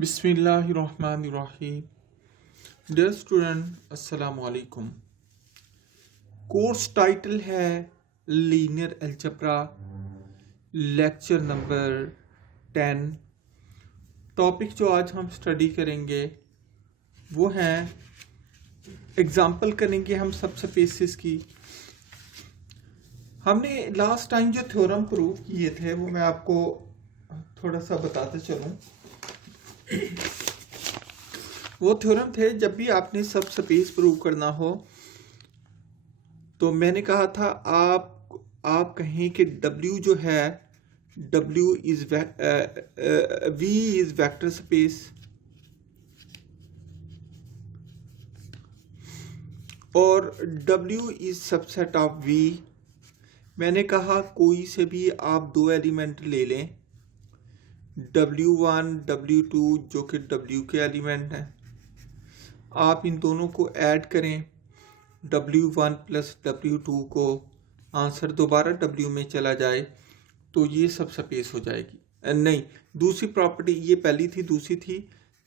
बिस्मिल्लाहिर्रहमानिर्रहीम। Dear student अस्सलाम वालेकुम। कोर्स टाइटल है linear algebra, lecture number 10। Topic जो आज हम स्टडी करेंगे वो है एग्जाम्पल करेंगे हम सब स्पेसेस की। हमने लास्ट टाइम जो थ्योरम प्रूव किए थे वो मैं आपको थोड़ा सा बताते चलूं। वो थ्योरम थे जब भी आपने सब स्पेस प्रूव करना हो तो मैंने कहा था आप कहें कि W जो है W is V is vector space और W is subset of V। मैंने कहा कोई से भी आप दो एलिमेंट ले लें, W1 W2 जो कि W के एलिमेंट हैं, आप इन दोनों को ऐड करें W1 प्लस W2 को, आंसर दोबारा W में चला जाए तो ये सब स्पेस हो जाएगी। नहीं, दूसरी प्रॉपर्टी ये पहली थी, दूसरी थी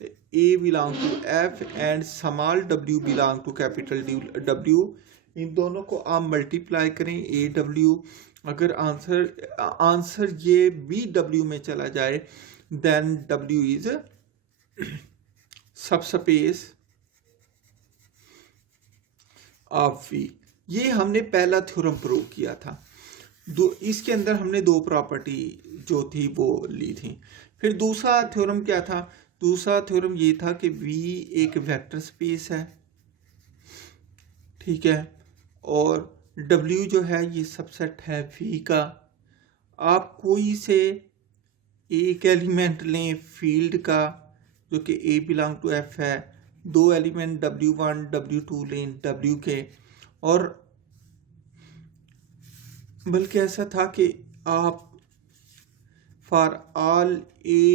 A belong to F and small W belong to capital W। इन दोनों को आप मल्टीप्लाई करें AW, अगर आंसर ये BW में चला जाए then W is subspace of V। ये हमने पहला थ्योरम प्रूव किया था। इसके अंदर हमने दो प्रॉपर्टी जो थी वो ली थी। फिर दूसरा थ्योरम क्या था? दूसरा थ्योरम ये था कि V एक वेक्टर स्पेस है, ठीक है, और W जो है ये सबसेट है V का। आप कोई से एक एलिमेंट लें फील्ड का जो कि A बिलोंग टू F है, दो एलिमेंट W1 W2 लें W के, और बल्कि ऐसा था कि आप for all A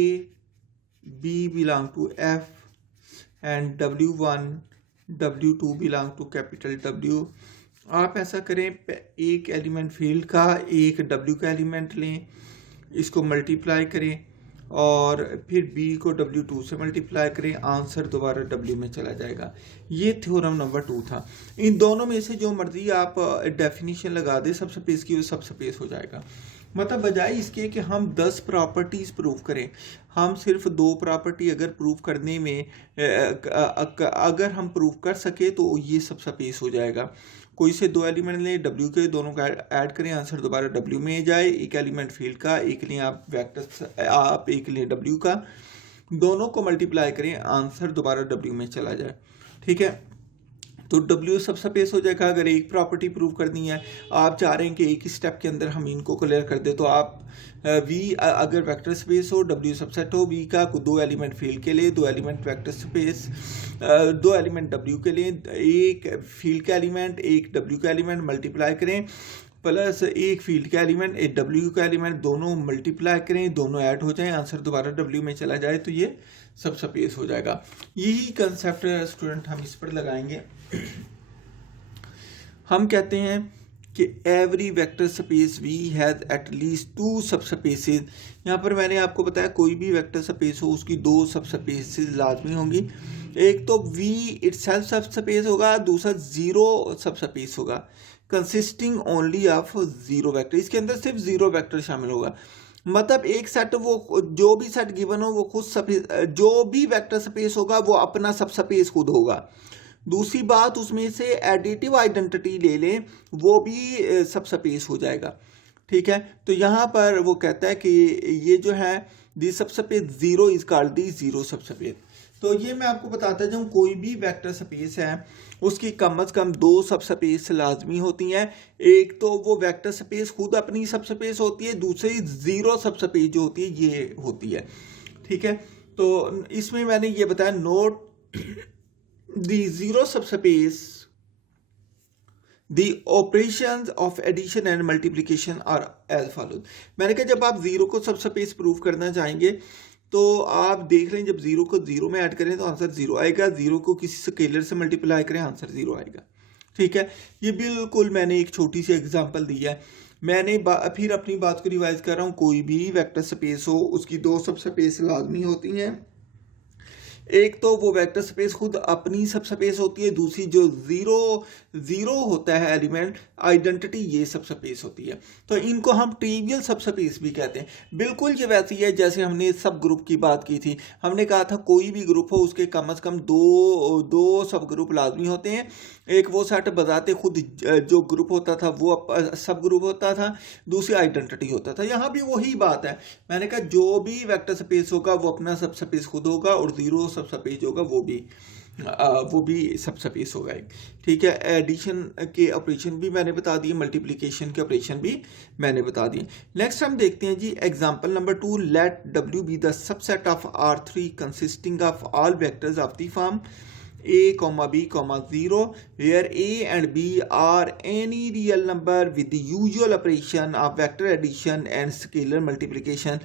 B belong to F and W1 W2 belong to capital W, आप ऐसा करें एक एलिमेंट फील्ड का एक W का एलिमेंट लें, इसको मल्टीप्लाई करें और फिर B को W2 से मल्टीप्लाई करें, आंसर दोबारा W में चला जाएगा। ये थ्योरम नंबर 2 था। इन दोनों में से जो मर्जी आप डेफिनेशन लगा दे सब स्पेस की, वो सब स्पेस हो जाएगा। मतलब बजाय इसके कि हम 10 प्रॉपर्टीज प्रूव करें, हम सिर्फ दो प्रॉपर्टी अगर प्रूव करने में अगर हम प्रूव कर सके तो ये सब स्पेस हो जाएगा। कोई से दो एलिमेंट लें W के, दोनों का ऐड करें, आंसर दोबारा W में जाए। एक एलिमेंट फील्ड का, एक लें आप वेक्टर, आप एक लें W का, दोनों को मल्टीप्लाई करें, आंसर दोबारा W में चला जाए, ठीक है। तो W सब स्पेस हो जाएगा। अगर एक प्रॉपर्टी प्रूव करनी है, आप चाह रहे हैं कि एक ही स्टेप के अंदर हम इनको क्लियर कर दे, तो आप V अगर वेक्टर स्पेस हो, W सबसेट हो V का, दो एलिमेंट फील्ड के लिए, दो एलिमेंट वेक्टर स्पेस, दो एलिमेंट W के लिए, एक फील्ड का एलिमेंट एक W का एलिमेंट मल्टीप्लाई करें, प्लस एक फील्ड का एलिमेंट एक W का एलिमेंट, दोनों मल्टीप्लाई करें, दोनों ऐड हो जाएं, आंसर दोबारा W में चला जाए तो ये सब स्पेस हो जाएगा। यही कंसेप्ट स्टूडेंट हम इस पर लगाएंगे। हम कहते हैं कि every vector space V has at least two subspaces. यहाँ पर मैंने आपको बताया कोई भी वेक्टर स्पेस हो उसकी दो सब स्पेसेस लाजमी होंगी। एक तो V इटसेल्फ सब स्पेस होगा, दूसरा जीरो सब स्पेस होगा, consisting only of zero vector. इसके अंदर सिर्फ जीरो वेक्टर शामिल होगा। मतलब एक सेट, वो जो भी सेट गिवन हो वो खुद जो भी वेक्टर स्पेस होगा वो अपना सब स्पेस खुद होगा। दूसरी बात, उसमें से एडिटिव आइडेंटिटी ले लें, वो भी सब स्पेस हो जाएगा, ठीक है। तो यहाँ पर वो कहता है कि ये जो है दी सब space zero is called the zero सब स्पेस। तो ये मैं आपको बताता जाऊँ, कोई भी वेक्टर स्पेस है उसकी कम से कम दो सब स्पेस लाजमी होती हैं। एक तो वो वेक्टर स्पेस खुद अपनी सब स्पेस होती है, दूसरी जीरो सब स्पेस जो होती है ये होती है, ठीक है। तो इसमें मैंने ये बताया, note the zero subspace, the operations of addition and multiplication are as follows। मैंने कहा जब आप जीरो को सब स्पेस प्रूव करना चाहेंगे तो आप देख लें, जब जीरो को जीरो में ऐड करें तो आंसर जीरो आएगा, जीरो को किसी स्केलर से मल्टीप्लाई करें आंसर जीरो आएगा, ठीक है। ये बिल्कुल मैंने एक छोटी सी एग्जांपल दी है। मैंने फिर अपनी बात को रिवाइज कर रहा हूँ, कोई भी वेक्टर स्पेस हो उसकी दो सब स्पेस लाजमी होती हैं। एक तो वो वेक्टर स्पेस खुद अपनी सब स्पेस होती है, दूसरी जो ज़ीरो होता है एलिमेंट आइडेंटिटी, ये सब स्पेस होती है। तो इनको हम ट्रिवियल सब स्पेस भी कहते हैं। बिल्कुल ये वैसी है जैसे हमने सब ग्रुप की बात की थी। हमने कहा था कोई भी ग्रुप हो उसके कम से कम दो सब ग्रुप लाजमी होते हैं। एक वो सेट बजाते खुद जो ग्रुप होता था वो सब ग्रुप होता था, दूसरी आइडेंटिटी होता था। यहाँ भी वही बात है। मैंने कहा जो भी वेक्टर स्पेस होगा वो अपना सब स्पेस खुद होगा, और ज़ीरो सब स्पेस होगा वो भी सब स्पेस होगा। ठीक है, एडिशन के ऑपरेशन भी मैंने बता दिए, मल्टीप्लिकेशन के ऑपरेशन भी मैंने बता दिए। नेक्स्ट हम देखते हैं जी example number 2, let W be the subset of R3 consisting of all vectors of the form A, B, 0 where A and B are any real number with the usual operation of vector addition and scalar multiplication.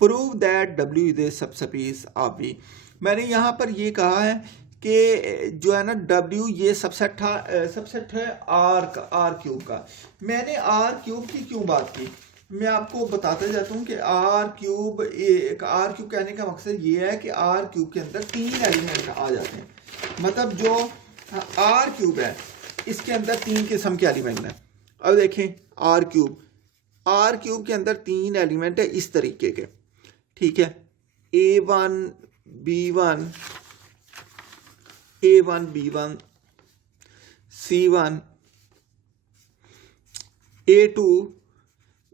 Prove that W is a subspace of V. मैंने यहाँ पर ये कहा है कि जो है ना W ये सबसेट है R क्यूब का। मैंने R क्यूब की क्यों बात की, मैं आपको बताते जाता हूँ कि R क्यूब कहने का मकसद ये है कि R क्यूब के अंदर 3 एलिमेंट आ जाते हैं। मतलब जो R क्यूब है इसके अंदर 3 किस्म के एलिमेंट हैं। अब देखें R क्यूब के अंदर 3 एलिमेंट है इस तरीके के। ठीक है, A1 B1 C1 A2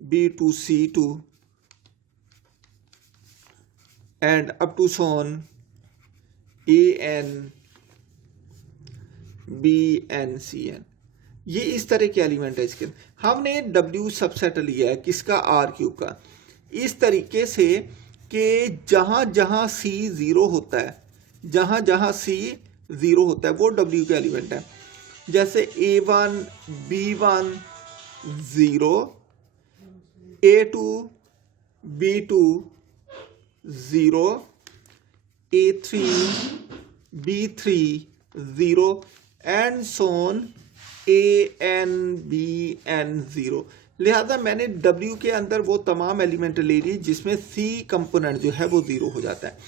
B2 C2 and up to so on AN BN CN। ये इस तरह के एलिमेंट है इसके। हमने W सबसेट लिया है किसका, R क्यूब का, इस तरीके से कि जहाँ जहाँ C ज़ीरो होता है वो W का एलिमेंट है। जैसे A1 B1 0, A2 B2 0, A3 B3 0 and Son AN BN 0। लिहाजा मैंने W के अंदर वो तमाम एलिमेंट ले लिए जिसमें C कंपोनेंट जो है वो 0 हो जाता है।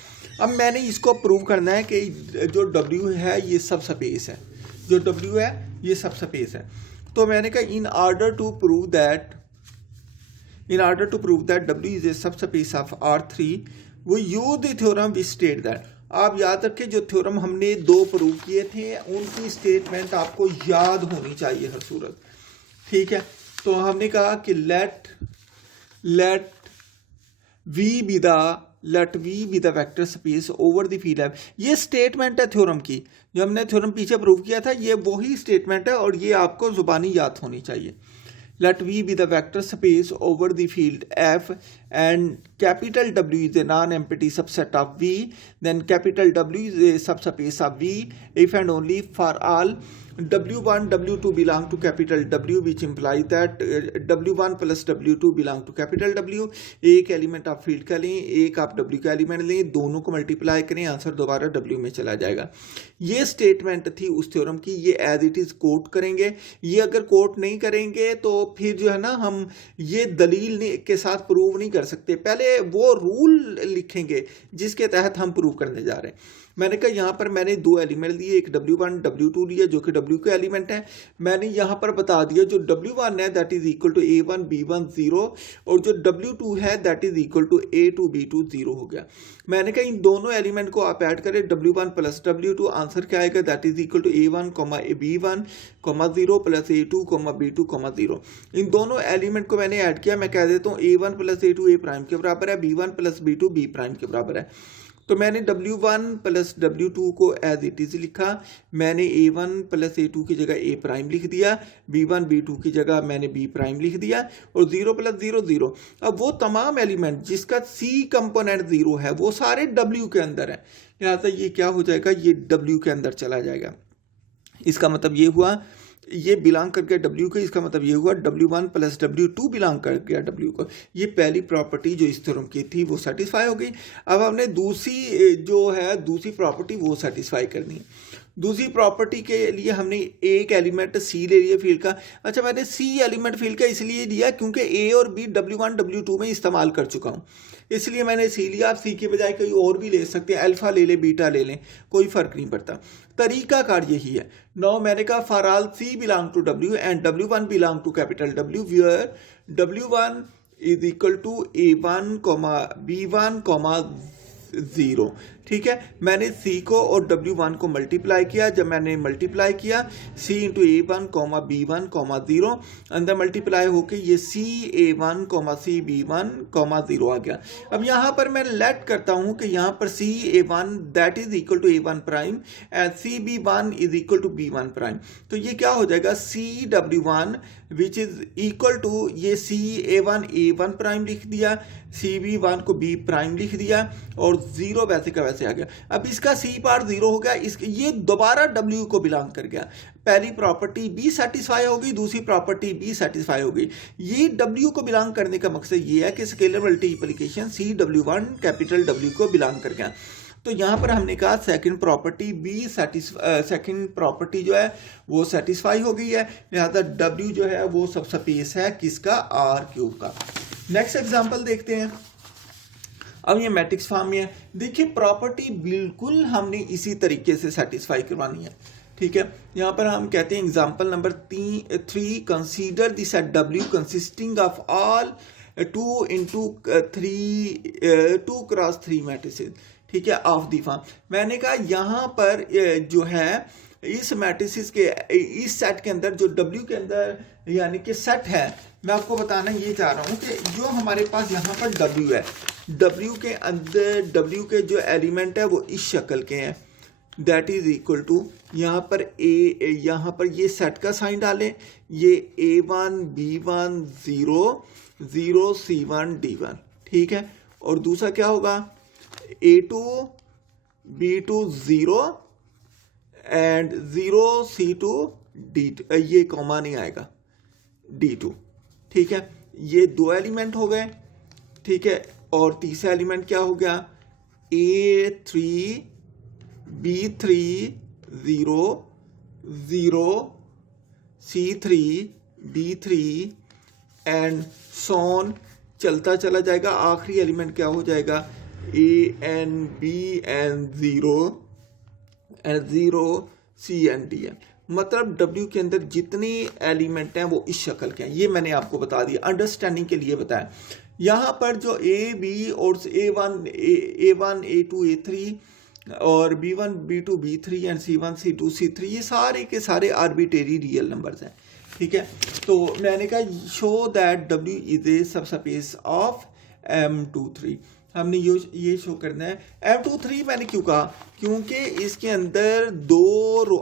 अब मैंने इसको प्रूव करना है कि जो W है ये सब स्पेस है, तो मैंने कहा in order to prove that W is a subspace of R3 वो use the theorem which state that. आप याद रखें जो थ्योरम हमने 2 प्रूव किए थे उनकी स्टेटमेंट आपको याद होनी चाहिए हर सूरत। ठीक है, तो हमने कहा कि let V be the vector space over the field है। ये स्टेटमेंट है थ्योरम की, जो हमने थ्योरम पीछे प्रूव किया था, ये वही स्टेटमेंट है और ये आपको जुबानी याद होनी चाहिए। Let V be the vector space over the field F and capital W is a non-empty subset of V, then capital W is a subspace of V if and only for all W1 W2 belong to capital W, which implies that W1 plus W2 belong to capital W। एक element आप field का लें, एक आप W का element लें, दोनों को मल्टीप्लाई करें, आंसर दोबारा W में चला जाएगा। ये स्टेटमेंट थी उस थ्योरम की, ये एज इट इज कोट करेंगे। ये अगर कोट नहीं करेंगे तो फिर जो है ना हम ये दलील के साथ प्रूव नहीं कर सकते, पहले वो रूल लिखेंगे जिसके तहत हम प्रूव करने जा रहे हैं। मैंने कहा यहाँ पर मैंने 2 एलिमेंट लिए, एक W1 W2 लिया जो कि W के एलिमेंट है। मैंने यहाँ पर बता दिया जो W1 है that is equal to A1 B1 0 और जो W2 है that is equal to A2 B2 0 हो गया। मैंने कहा इन दोनों एलिमेंट को आप ऐड करें W1 प्लस W2, आंसर क्या आएगा that is equal to A1 B1 0 plus A2 B2 0। इन दोनों एलिमेंट को मैंने ऐड किया, मैं कह देता हूँ A1 plus A2 A prime के बराबर है, B1 plus B2 B prime के बराबर है। तो मैंने W1 प्लस W2 को एज इट इज लिखा, मैंने A1 प्लस A2 की जगह A प्राइम लिख दिया, B1 B2 की जगह मैंने B प्राइम लिख दिया और 0 प्लस 0 0। अब वो तमाम एलिमेंट जिसका C कंपोनेंट 0 है वो सारे W के अंदर है, लिहाजा ये क्या हो जाएगा, ये W के अंदर चला जाएगा। इसका मतलब ये हुआ ये बिलोंग कर गया W को, इसका मतलब ये हुआ W1 प्लस W2 बिलोंग कर गया W को। ये पहली प्रॉपर्टी जो इस थ्योरम की थी वो सेटिस्फाई हो गई। अब हमने दूसरी प्रॉपर्टी वो सेटिस्फाई करनी है। दूसरी प्रॉपर्टी के लिए हमने एक एलिमेंट सी ले लिया फील्ड का। अच्छा, मैंने सी एलिमेंट फील्ड का इसलिए लिया क्योंकि ए और बी W1 W2 में इस्तेमाल कर चुका हूँ, इसलिए मैंने सी लिया। आप सी के बजाय कोई और भी ले सकते हैं, अल्फा ले लें, बीटा ले लें, कोई फर्क नहीं पड़ता। तरीकाकार यही है। नाउ मैंने कहा for all C belong to W and W1 belong to capital W, where W1 is equal to A1, B1, 0। ठीक है, मैंने C को और W1 को मल्टीप्लाई किया। जब मैंने मल्टीप्लाई किया C इंटू A1, B1, 0, अंदर मल्टीप्लाई होके ये C A1, C B1, 0 आ गया। अब यहाँ पर मैं लेट करता हूँ कि यहाँ पर C A1 that is equal to A1 prime and C B1 is equal to B1 prime. तो ये क्या हो जाएगा, C W1 which is equal to ये C A1 प्राइम लिख दिया, C B1 को B प्राइम लिख दिया और 0 वैसे का वैसे आ गया। अब इसका C पार 0 हो गया, ये दोबारा W को बिलोंग कर गया। पहली प्रॉपर्टी B सेटिस्फाई होगी, दूसरी प्रॉपर्टी B सेटिस्फाई होगी। ये W को बिलोंग करने का मकसद ये है कि scalar multiplication C W1 capital W को बिलोंग कर गया। तो यहाँ पर हमने कहा सेकंड प्रॉपर्टी सेकंड प्रॉपर्टी जो है वो सेटिस्फाई हो गई है, लिहाजा W जो है वो सब स्पेस है किसका, R³ का। नेक्स्ट एग्जांपल देखते हैं। अब ये मैट्रिक्स फॉर्म में है। देखिए प्रॉपर्टी बिल्कुल हमने इसी तरीके से सेटिस्फाई करवानी है। ठीक है, यहाँ पर हम कहते हैं example number 3, consider the set W consisting of all 2 into 2 cross 3 matrices. ठीक है, ऑफ दी फॉर्म। मैंने कहा यहाँ पर जो है इस मैट्रिसेस के इस सेट के अंदर जो W के अंदर यानी कि सेट है, मैं आपको बताना ये चाह रहा हूँ कि जो हमारे पास यहाँ पर W है, W के अंदर W के जो एलिमेंट है वो इस शक्ल के हैं, दैट इज इक्वल टू यहाँ पर यहाँ पर ये सेट का साइन डालें, ये A1 B1 0 0 C1 D1। ठीक है, और दूसरा क्या होगा, A2 B2 0 and 0 C2 D2, ये कॉमा नहीं आएगा, D2। ठीक है, ये दो एलिमेंट हो गए। ठीक है, और तीसरा एलिमेंट क्या हो गया, A3 B3 0 0 C3 D3 and सोन चलता चला जाएगा। आखिरी एलिमेंट क्या हो जाएगा, A N B N 0 and 0 C N D N। मतलब W के अंदर जितने एलिमेंट हैं वो इस शक्ल के हैं। ये मैंने आपको बता दिया, अंडरस्टैंडिंग के लिए बताया। यहाँ पर जो A B और A1 A2 A3 और B1 B2 B3 and C1 C2 C3 ये सारे के सारे आर्बिट्रेरी रियल नंबर्स हैं। ठीक है, तो मैंने कहा show that W is a subspace of M23। हमने ये शो करना है। M23 मैंने क्यों कहा, क्योंकि इसके अंदर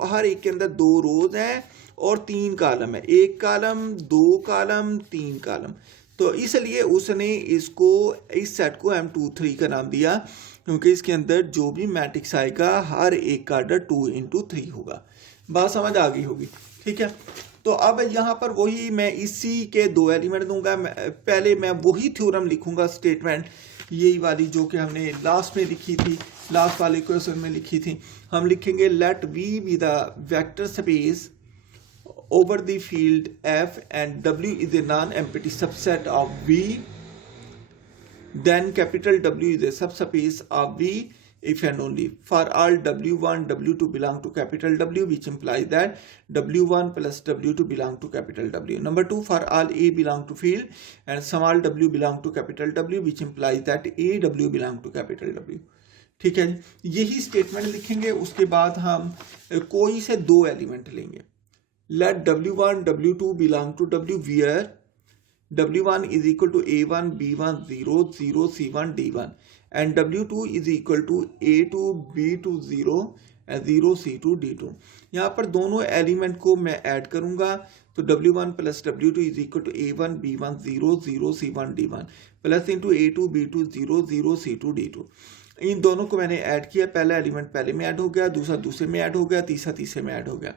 हर एक के अंदर 2 रोज हैं और 3 कालम है, 1 कालम 2 कालम 3 कालम। तो इसलिए उसने इसको इस सेट को M23 का नाम दिया, क्योंकि इसके अंदर जो भी मैट्रिक्स आएगा हर एक का आर्डर 2 into 3 होगा। बात समझ आ गई होगी। ठीक है, तो अब यहाँ पर वही मैं इसी के 2 एलिमेंट दूंगा। पहले मैं वही थ्योरम लिखूंगा, स्टेटमेंट यही वाली जो कि हमने लास्ट में लिखी थी, लास्ट वाले क्वेश्चन में लिखी थी। हम लिखेंगे let V be the vector space over the field F and W is a non-empty subset of V, then capital W is a subspace of V if and only for all W1 W2 belong to capital W, which implies that W1 plus W2 belong to capital W. Number 2, for all A belong to field and small w belong to capital W, which implies that AW belong to capital W. ठीक है, यही statement लिखेंगे। उसके बाद हम कोई से 2 element लेंगे। Let W1 W2 belong to W, where W1 is equal to A1 B1 0 0 C1 D1 and W2 is equal to A2 B2 0 and 0 C2 D2। यहाँ पर दोनों एलिमेंट को मैं ऐड करूँगा, तो W1 plus W2 is equal to A1 B1 0 0 C1 D1 plus into A2 B2 0 0 C2 D2। इन दोनों को मैंने ऐड किया, पहला एलिमेंट पहले में ऐड हो गया, दूसरा दूसरे में ऐड हो गया, तीसरा तीसरे में ऐड हो गया।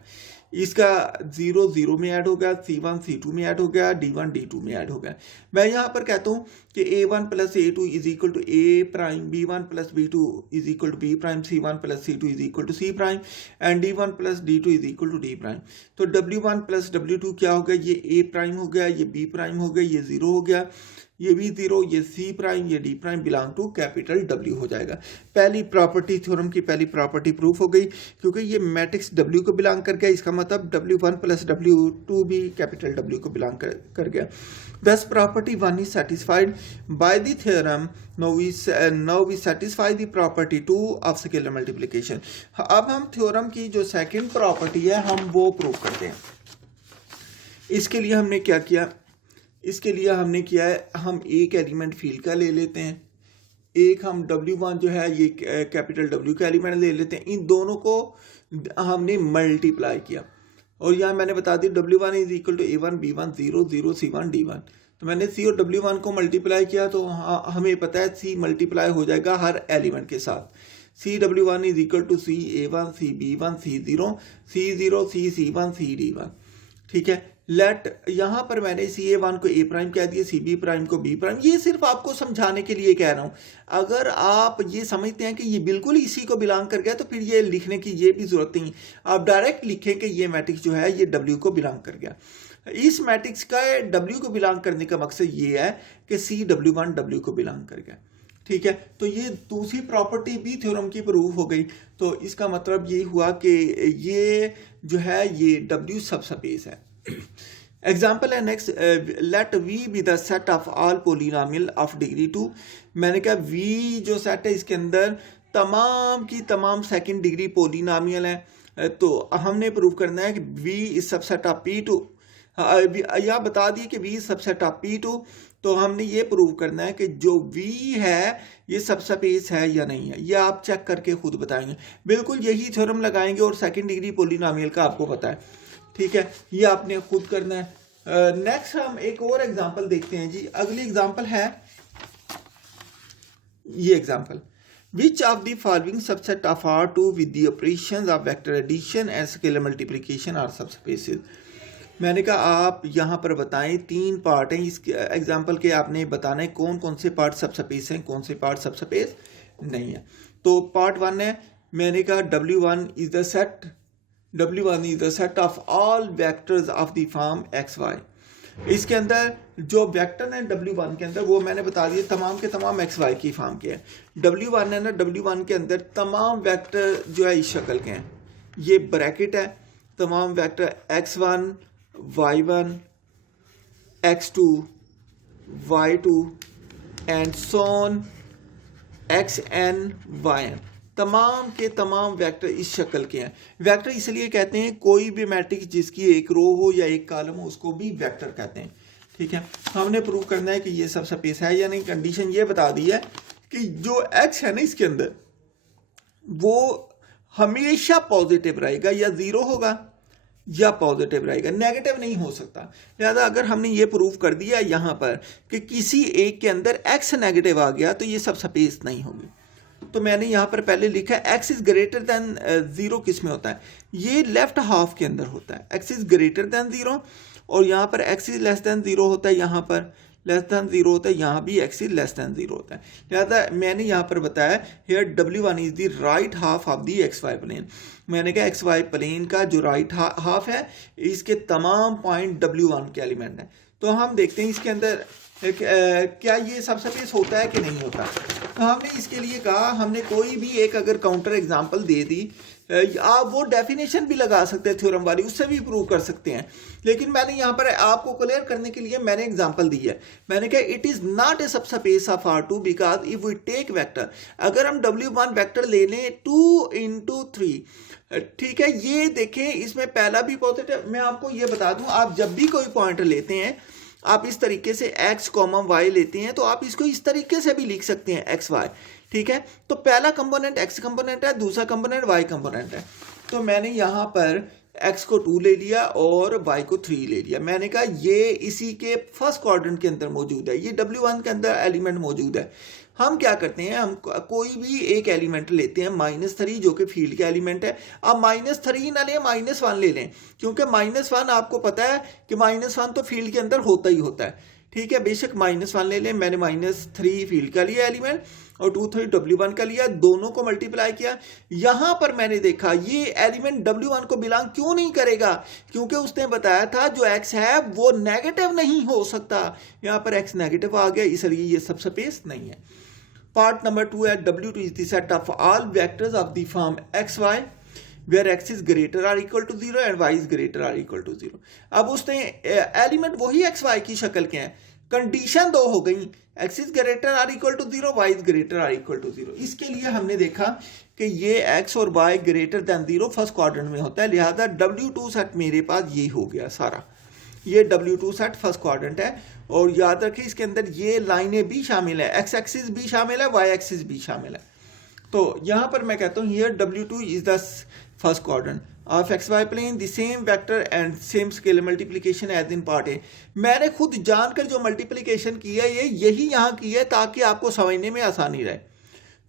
इसका 0 0 में ऐड हो गया, C1 C2 में ऐड हो गया, D1 D2 में ऐड हो गया। मैं यहाँ पर कहता हूँ कि A1 plus A2 is equal to A prime, B1 plus B2 is equal to B prime, C1 plus C2 is equal to C prime and D1 plus D2 is equal to D prime. तो W1 plus W2 क्या हो गया, ये A prime हो गया, ये B prime हो गया, ये 0 हो गया, ये भी 0, ये C प्राइम, ये D prime belong to capital W हो जाएगा। पहली प्रॉपर्टी, थ्योरम की पहली प्रॉपर्टी प्रूफ हो गई, क्योंकि ये मैट्रिक्स W को बिलोंग कर गया, इसका मतलब W1 प्लस W2 भी कैपिटल W को बिलोंग कर गया। Thus property 1 is satisfied by the theorem. Now we satisfy the property 2 of scalar multiplication. अब हम थ्योरम की जो सेकंड प्रॉपर्टी है हम वो प्रूफ करते हैं। इसके लिए हमने क्या किया, इसके लिए हमने किया है, हम एक एलिमेंट फील्ड का ले लेते हैं, एक हम W1 जो है ये कैपिटल W का एलिमेंट ले लेते हैं, इन दोनों को हमने मल्टीप्लाई किया और यहाँ मैंने बता दी W1 is equal to A1 B1 0 0 C1 D1। तो मैंने C और W1 को मल्टीप्लाई किया तो हमें पता है C मल्टीप्लाई हो जाएगा हर एलिमेंट के साथ। C W1 is equal to C A1 C B1 C0 C0 C C1 C D1। ठीक है, लेट यहाँ पर मैंने CA1 को A प्राइम कह दिया, CB प्राइम को B प्राइम। ये सिर्फ आपको समझाने के लिए कह रहा हूँ। अगर आप ये समझते हैं कि ये बिल्कुल इसी को बिलोंग कर गया तो फिर ये लिखने की ये भी जरूरत नहीं, आप डायरेक्ट लिखें कि ये मैट्रिक्स जो है ये W को बिलोंग कर गया। इस मैट्रिक्स का W को बिलोंग करने का मकसद ये है कि CW1 W को बिलोंग कर गया। ठीक है, तो ये दूसरी प्रॉपर्टी भी थ्योरम की प्रूफ हो गई। तो इसका मतलब ये हुआ कि ये जो है ये W सबस्पेस है। एग्जाम्पल है next, let V be the set of all polynomial of degree 2। मैंने कहा V जो सेट है इसके अंदर तमाम की तमाम सेकंड डिग्री पोलिनोमियल है। तो हमने प्रूव करना है कि V is subset of P2। यह बता दिए कि V is subset of P2। तो हमने ये प्रूव करना है कि जो V है ये सबस्पेस है या नहीं है, ये आप चेक करके खुद बताएंगे। बिल्कुल यही थ्योरम लगाएंगे और सेकंड डिग्री पोलिनोमियल का आपको पता है। ठीक है, ये आपने खुद करना है। नेक्स्ट हम एक और एग्जांपल देखते हैं जी। अगली एग्जांपल है ये example, which of the following subset of R2 with the operations of vector addition and scalar multiplication are subspaces. मैंने कहा आप यहाँ पर बताएं, 3 पार्ट हैं इस एग्जांपल के, आपने बताना है कौन कौन से पार्ट सबस्पेस हैं, कौन से पार्ट सबस्पेस नहीं है। तो पार्ट 1 है, मैंने कहा W1 is the set, W1 is the set of all vectors of the form XY। इसके अंदर जो वेक्टर है W1 के अंदर वो मैंने बता दिया तमाम के तमाम XY की फॉर्म के हैं। W1 है ना, W1 के अंदर तमाम वेक्टर जो है इस शक्ल के हैं, ये ब्रैकेट है, तमाम vector X1 Y1 X2 Y2 and so on XN YN। तमाम के तमाम वेक्टर इस शक्ल के हैं। वेक्टर इसलिए कहते हैं कोई भी मैट्रिक्स जिसकी एक रो हो या एक कॉलम हो उसको भी वेक्टर कहते हैं। ठीक है, हमने प्रूव करना है कि ये सबस्पेस है या नहीं। कंडीशन ये बता दी है कि जो x है ना इसके अंदर वो हमेशा पॉजिटिव रहेगा, या 0 होगा या पॉजिटिव रहेगा, नेगेटिव नहीं हो सकता। लिहाजा अगर हमने ये प्रूव कर दिया यहाँ पर कि किसी एक के अंदर x नेगेटिव आ गया तो ये सबस्पेस नहीं होगी। तो मैंने यहाँ पर पहले लिखा है x इज ग्रेटर देन 0 किस में होता है, ये लेफ्ट हाफ के अंदर होता है। x इज ग्रेटर देन 0 और यहाँ पर x इज लेस देन 0 होता है, यहाँ पर लेस देन 0 होता है, यहाँ भी x इज लेस देन 0 होता है। लिहाजा मैंने यहाँ पर बताया here W1 is the right half of the XY plane. मैंने कहा XY प्लेन का जो राइट हाफ है इसके तमाम पॉइंट W1 के एलिमेंट हैं। तो हम देखते हैं इसके अंदर क्या ये सबस्पेस होता है कि नहीं होता। तो हमने इसके लिए कहा, हमने कोई भी एक अगर काउंटर एग्जांपल दे दी, आप वो डेफिनेशन भी लगा सकते हैं थ्योरम वाली, उससे भी प्रूव कर सकते हैं। लेकिन मैंने यहाँ पर आपको क्लियर करने के लिए मैंने एग्जांपल दी है। मैंने कहा it is not a subspace of R2 because if we take vector, अगर हम W1 वेक्टर ले लें 2 into 3, ठीक है, ये देखें इसमें पहला भी पॉजिटिव। मैं आपको ये बता दूं, आप जब भी कोई पॉइंटर लेते हैं आप इस तरीके से x, y लेते हैं तो आप इसको इस तरीके से भी लिख सकते हैं XY। ठीक है, तो पहला कंपोनेंट x कंपोनेंट है, दूसरा कंपोनेंट y कंपोनेंट है। तो मैंने यहाँ पर x को 2 ले लिया और y को 3 ले लिया। मैंने कहा ये इसी के फर्स्ट क्वाड्रेंट के अंदर मौजूद है, ये W1 के अंदर एलिमेंट मौजूद है। हम क्या करते हैं, हम कोई भी एक एलिमेंट लेते हैं -3 जो कि फील्ड का एलिमेंट है। अब -3 ना लें, -1 ले लें, क्योंकि -1 आपको पता है कि -1 तो फील्ड के अंदर होता ही होता है। ठीक है, बेशक -1 ले लें। मैंने -3 फील्ड का लिया एलिमेंट और 2 3 W1 का लिया, दोनों को मल्टीप्लाई किया। यहां पर मैंने देखा ये एलिमेंट W1 को बिलोंग क्यों नहीं करेगा, क्योंकि उसने बताया था जो x है वो नेगेटिव नहीं हो सकता। यहां पर x नेगेटिव आ गया, इसलिए ये सबस्पेस नहीं है। पार्ट नंबर 2 है W2 is the set of all vectors of the form xy where x is greater or equal to 0 and y is greater or equal to 0। अब उसने एलिमेंट वही xy की शक्ल के हैं, कंडीशन दो हो गई, x is greater or equal to 0, y is greater or equal to 0। इसके लिए हमने देखा कि ये x और y greater than 0 first quadrant में होता है, लिहाजा W2 सेट मेरे पास ये हो गया सारा, ये W2 सेट फर्स्ट क्वाड्रेंट है। और याद रखिए इसके अंदर ये लाइनें भी शामिल है, x एक्सिस भी शामिल है, y एक्सिस भी शामिल है। तो यहां पर मैं कहता हूं here W2 is the first quadrant of XY plane, the same vector and same scalar multiplication as in part A. मैंने खुद जानकर जो मल्टीप्लिकेशन की है ये यही यहां की है ताकि आपको समझने में आसानी रहे।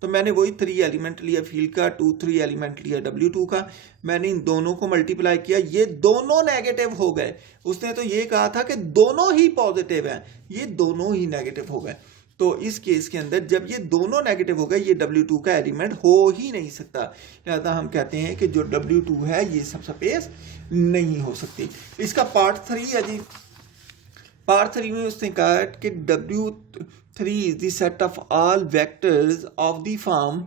तो मैंने वही 3 एलिमेंट लिया फील्ड का, 2 3 एलिमेंट लिया W2 का, मैंने इन दोनों को मल्टीप्लाई किया, ये दोनों नेगेटिव हो गए। उसने तो ये कहा था कि दोनों ही पॉजिटिव हैं, ये दोनों ही नेगेटिव हो गए। तो इस केस के अंदर जब ये दोनों नेगेटिव हो गए, ये W2 का एलिमेंट हो ही नहीं सकता, लिहाजा हम कहते हैं कि जो W2 है ये सबस्पेस नहीं हो सकती। इसका पार्ट 3 है जी। पार्ट 3 में उसने कहा कि W3 is the set of all vectors of the form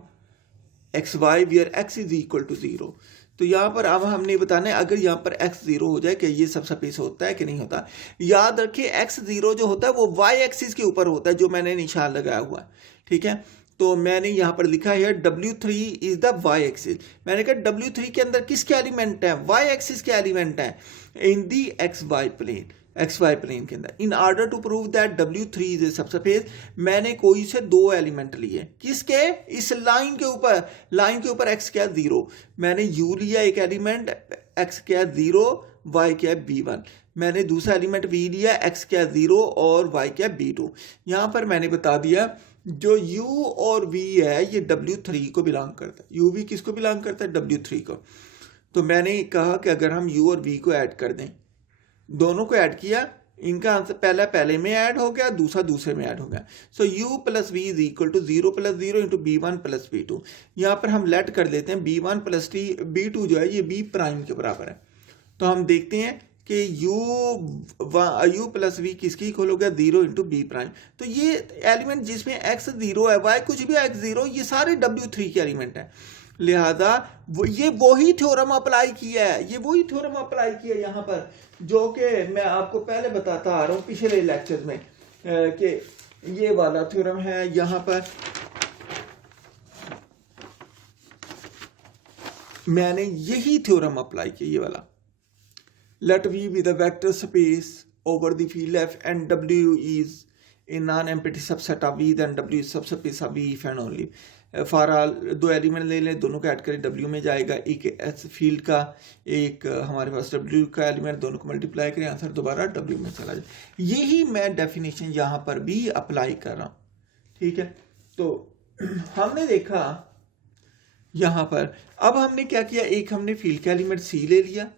xy where x is equal to 0। तो यहाँ पर अब हमने बताना है अगर यहाँ पर x 0 हो जाए कि ये सबस्पेस होता है कि नहीं होता। याद रखिए x 0 जो होता है वो y एक्सिस के ऊपर होता है, जो मैंने निशान लगाया हुआ है। ठीक है, तो मैंने यहाँ पर लिखा है W3 is the y axis. मैंने कहा W3 के अंदर किसके एलिमेंट है, y एक्सिस के एलिमेंट है इन दी XY प्लेन के अंदर। In order to prove that W3 is a subspace, मैंने कोई से 2 एलिमेंट लिए, किसके, इस लाइन के ऊपर x क्या 0, मैंने u लिया एक एलिमेंट, x क्या 0, y क्या b1, मैंने दूसरा एलिमेंट v लिया, x क्या 0 और y क्या b2। यहां पर मैंने बता दिया जो u और v है ये W3 को बिलोंग करता है। u v किसको बिलोंग करता है, W3 को। तो मैंने कहा कि अगर हम u और v को ऐड कर दें, दोनों को ऐड किया, इनका आंसर पहले में ऐड हो गया, दूसरे में ऐड हो गया। So u plus V is equal to 0 plus 0 into B1 plus B2। यहाँ पर हम लेट कर देते हैं B1 प्लस B2 जो है ये B प्राइम के बराबर है। तो हम देखते हैं कि u प्लस वी किसकी इक्वल हो गया 0 इंटू B प्राइम। तो ये एलिमेंट जिसमें x 0 है, y कुछ भी x 0, ये सारे W3 के एलिमेंट है। लिहाजा ये वही थ्योरम अप्लाई किया है, यहाँ पर, जो कि मैं आपको पहले बताता आ रहा हूं पिछले लेक्चर में कि ये वाला थ्योरम है। यहाँ पर मैंने यही थ्योरम अप्लाई किया, ये वाला, let V be the vector space over the field F and W is a non-empty subset of V, then W is subspace of V if and only। For all 2 element ले लें, दोनों को add करें, W में जाएगा, एक S field का, एक हमारे पास W का एलिमेंट, दोनों को मल्टीप्लाई करें, आंसर दोबारा W में चला जाए। यही मैं डेफिनेशन यहाँ पर भी अप्लाई कर रहा हूँ। ठीक है, तो हमने देखा यहाँ पर, अब हमने क्या किया, एक हमने फील्ड का एलिमेंट C ले लिया,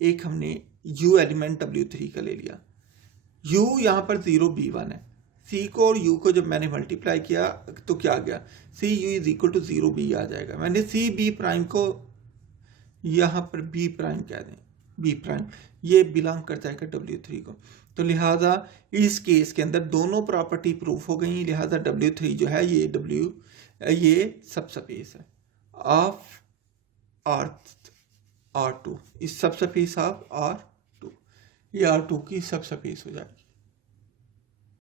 एक हमने U एलिमेंट W3 का ले लिया। U यहाँ पर 0 B1 है, C को और U को जब मैंने मल्टीप्लाई किया तो क्या आ गया, C U is equal to 0 B आ जाएगा। मैंने C B प्राइम को यहाँ पर B प्राइम कह दें, B प्राइम ये बिलोंग करता है W3 को। तो लिहाजा इस केस के अंदर दोनों प्रॉपर्टी प्रूफ हो गई, लिहाजा W3 जो है ये सबस्पेस है ऑफ R2, इस सबस्पेस ऑफ R2, ये R2 की सबस्पेस हो जाएगी।